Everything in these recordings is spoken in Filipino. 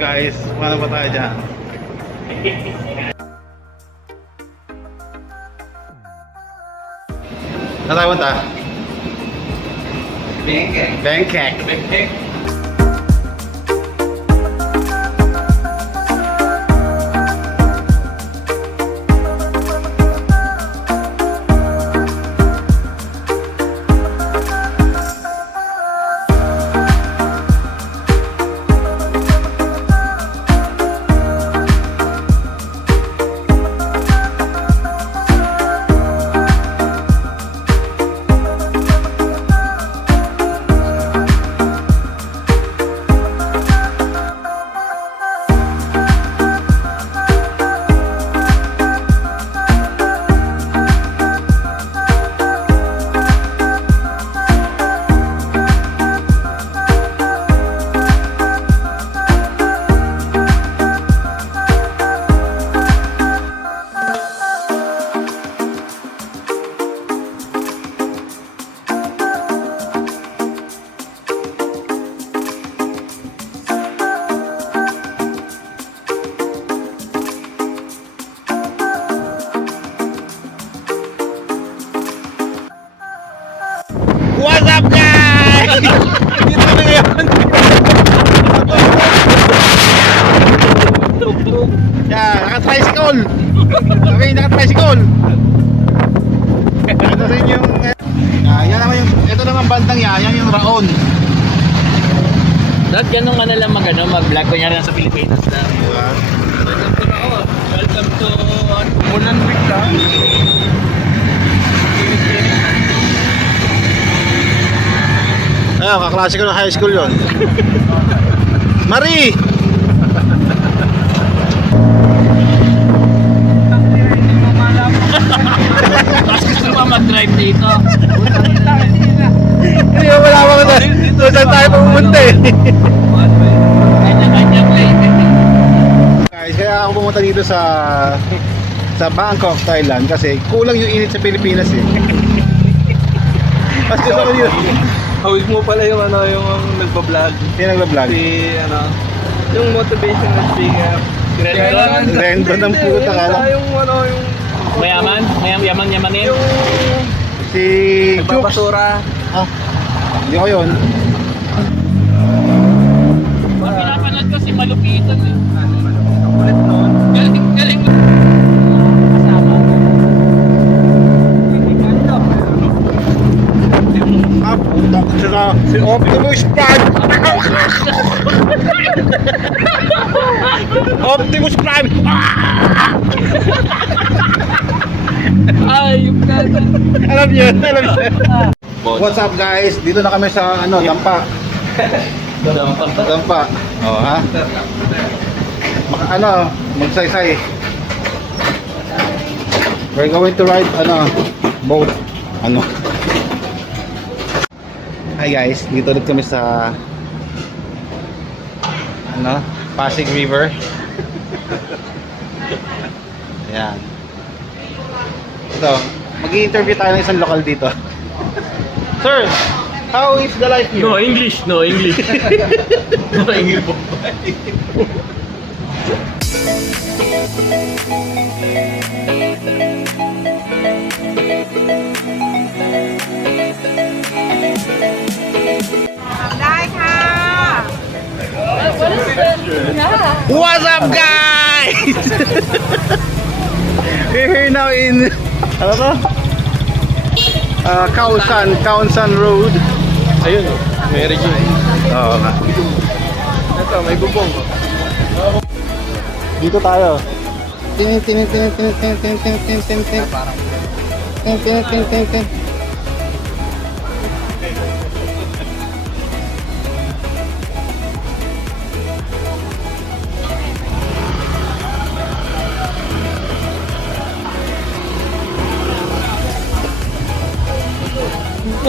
guys? Paano ba tayo dyan? Natawag ta? Bangkok. Bangkok. Bangkok. What's up guys? Dito na ngayon. Yan, naka-tricycle. Sabi, naka-tricycle. Ito rin yung yan naman yung, ito naman bandang yan yung Raon. Dahil ganun ka na lang mag-vlog ko niya lang sa Pilipinas na. Diba? Welcome to Munan Week lang. Ayun, kaklase ko ng high school yun. Marie! Mas gusto pa mag-drive dito. Hindi mo malaman ko na saan tayo pumunta eh. Kanya-kanya ko eh. Guys, kaya ako pumunta dito sa Bangkok, Thailand kasi kulang yung init sa Pilipinas eh. Mas gusto ko yun. Hawig mo pala yung yung nagpa-vlog. Sino nagla-vlog? Yung motivational speaker. Rendo ng puta ka lang. Yung yung Mayaman? Yaman-yamanin? yung Si Chooks. nagbabasura. Ah, hindi ko yun. Ang pinapanood ko si Malupitan eh. Ang kulit nun. Galing. Ah, puta ko sila. Si Optimus Prime. Optimus Prime. Ay, yung ganda. Alam niyo. What's up guys? Dito na kami sa Dampa. Dampa. Oh, ha? Magsaysay. We're going to ride boat. Hi guys, dito ulit kami sa Pasig River. Ayan. Ito, mag-i-interview tayo ng isang lokal dito. Sir, how is the life here? No English. No English po. What's up guys? We're here now in Kaunsan Road. Ayun o. May regime. Oo nga. Ito, may bubong. Dito tayo. Tin tin tin tin tin tin tin tin tin tin. Tin tin tin tin tin.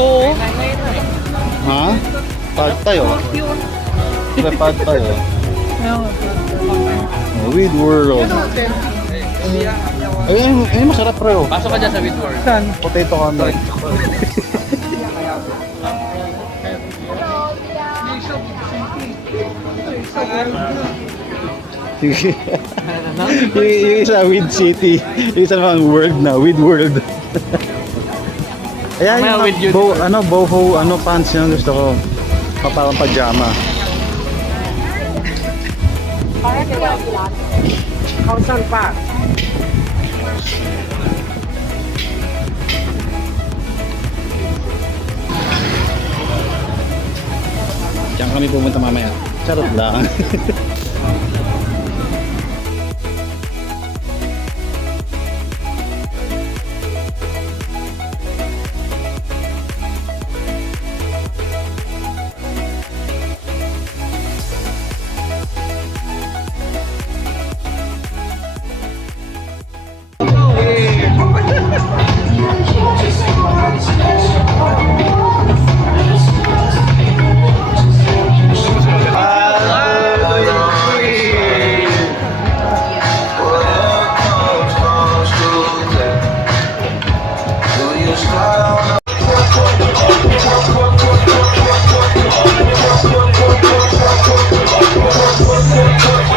Oo. Ha? Pad tayo. May pad tayo. Weed World. Ayun, masarap pre oh. Pasok ka dyan sa Whitworth. Potato corn. yung isa with city, yung isa naman world na, with world. Ayan Mamaya yung with you. boho, pants yung gusto ko. Parang pajama. Kausan pa. Diyan kami pumunta mamaya. Charot lang.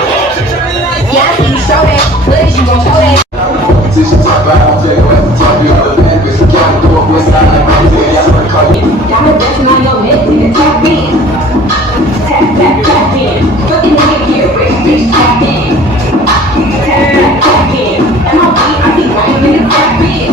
Yeah, you show it. Please, you gon' show it. Y'all dancing on your neck, nigga, tap in. Tap, tap, tap in. Fucking nigga here, rich, bitch, tap in. Tap, tap, tap in. And my beat, I keep writing, nigga, tap in.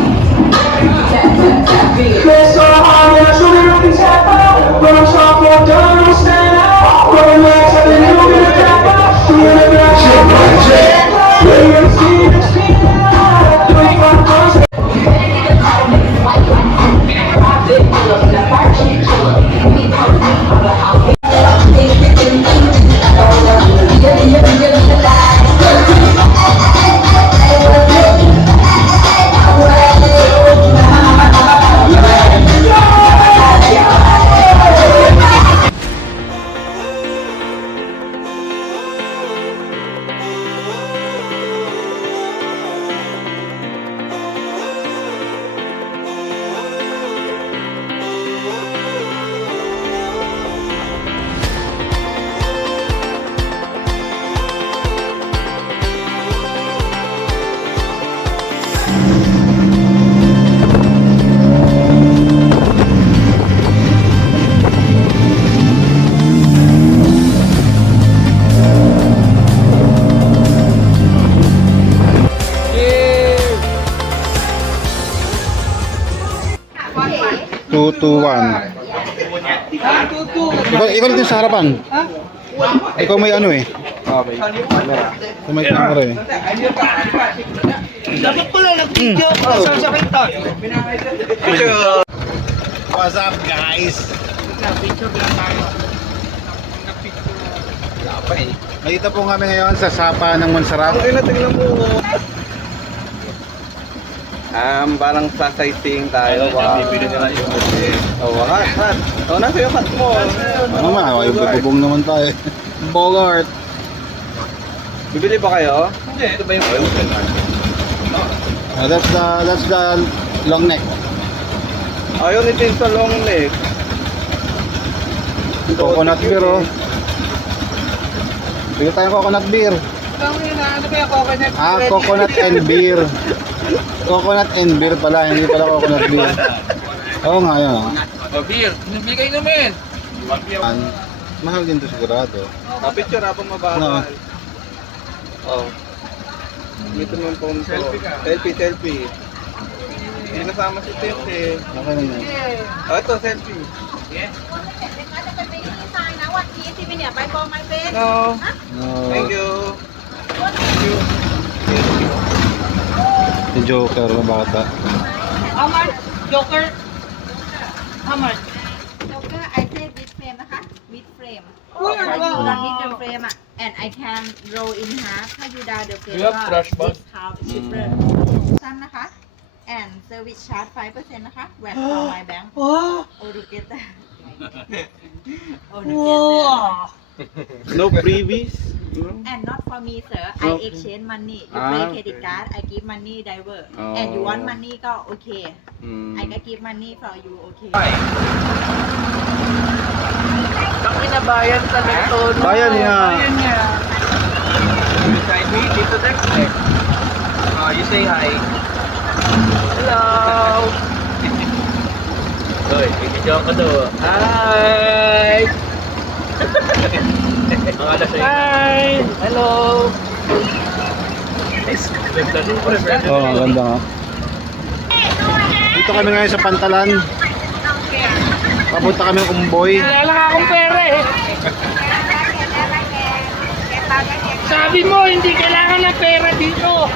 Tap, tap, tap in. Press so hard, yeah, shoot it up and tap out. When I'm sharp, I'm done, I'm stand out. When I'm max, I didn't know me to tap out. Do whatever I shit, my jet. When you see the speed, do it for the first. Two, two, one. Ikaw dito sa harapan. Ikaw may ano eh. Okay. Camera. Ikaw may camera eh. Dapat pala nag-video. Sasakit to. What's up guys? Dito po kami ngayon sa Sapa ng Montserrat. Ay, natignan mo. Parang sa-sightseeing tayo. Wow. Oh, hat. Oh, nasa yung hat mo. Ano naman, ay bubong naman tayo. Bogart. Bibili ba kayo? Hindi. Ito ba yung That's the long neck. Ayaw ni Tim sa long neck. Coconut beer oh. Bigyan tayo coconut beer. Ano ba yung coconut? Coconut and beer. Coconut and beer pala, hindi pala coconut beer. Oo nga yun oh. Oh, beer. Bigay namin. Mahal din to sigurado. Picture habang mababa. Oh. Dito mo yung phone ko. Selfie. Hindi nasama si Tim eh. Okay na yun. Oh, ito, selfie. No. No. Thank you. Si Joker na bata. How much? Joker? How much? Joker, I say with frame,นะคะ with frame. Oh, For you, wow. don't need the frame, and I can roll in half. ถ้า you down the frame, You have trash bag? this how cheaper. สั้นนะคะ and service charge 5% นะคะ VAT from my bank. Wow! Educator. Wow! No freebies? And not for me, sir. I Okay. exchange money. You Ah, pay okay. credit card, I give money diver. Oh. And you want money ก็โอเค Mm. I can give money for you, okay. Ang inabayan talaga to. Bayan niya. Bayan niya. say hi. Hello! Hoy, video ka daw. Hi! Hi! Hello! Oo, ang ganda nga. Dito kami ngayon sa Pantalan. Papunta kami ng Umboy. Wala ka akong pera eh. Sabi mo, hindi kailangan ng pera dito.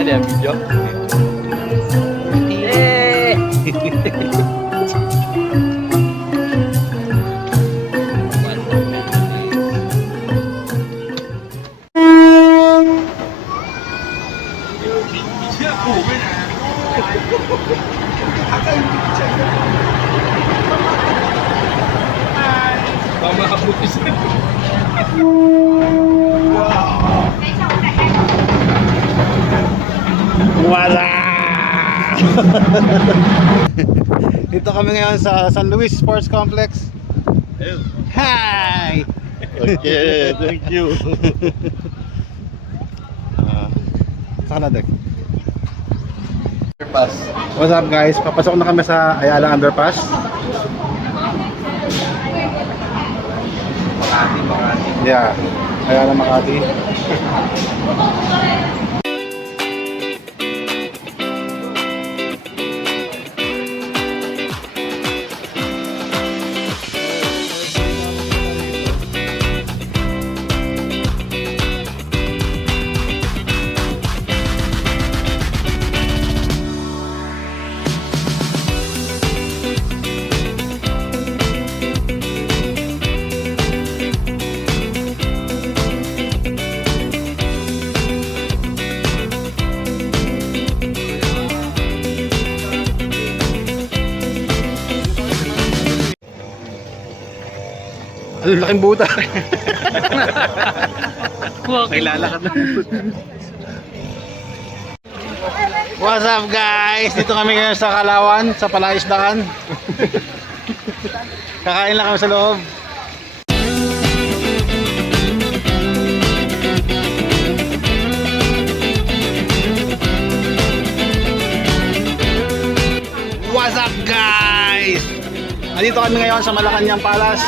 Ano yung video? Yay! Wala! Dito kami ngayon sa San Luis Sports Complex. Hi! Okay, thank you. Saan na, Dek? Pass. What's up guys? Papasok na kami sa Ayala Underpass. Makati. Yeah, Ayala Makati. Ang laking buta. Naglalakad na. What's up guys? Dito kami ngayon sa Kalawan, sa Palaisdaan. Kakain lang kami sa loob. What's up guys? Nandito kami ngayon sa Malacanang Palace.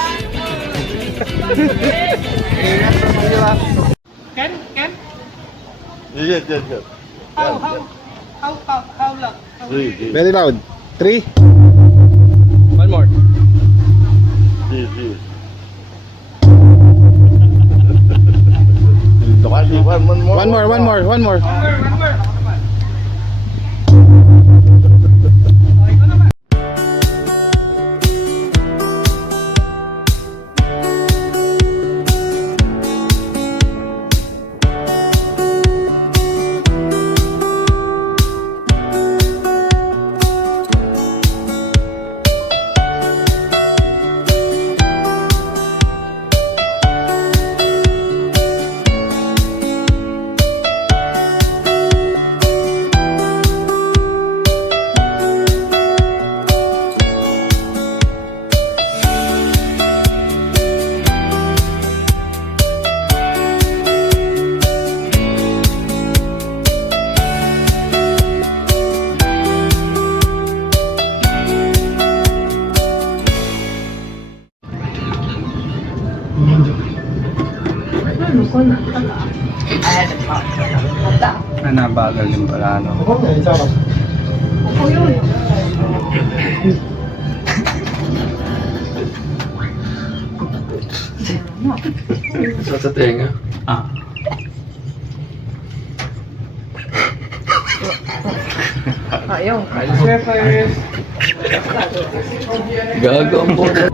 Ingat sa kanila. Ken? Yes. How long? Three. Very loud. 3. One more. Yes. One more. Nabagal din pala, no? Sa tenga. Ah. Gago ang puto.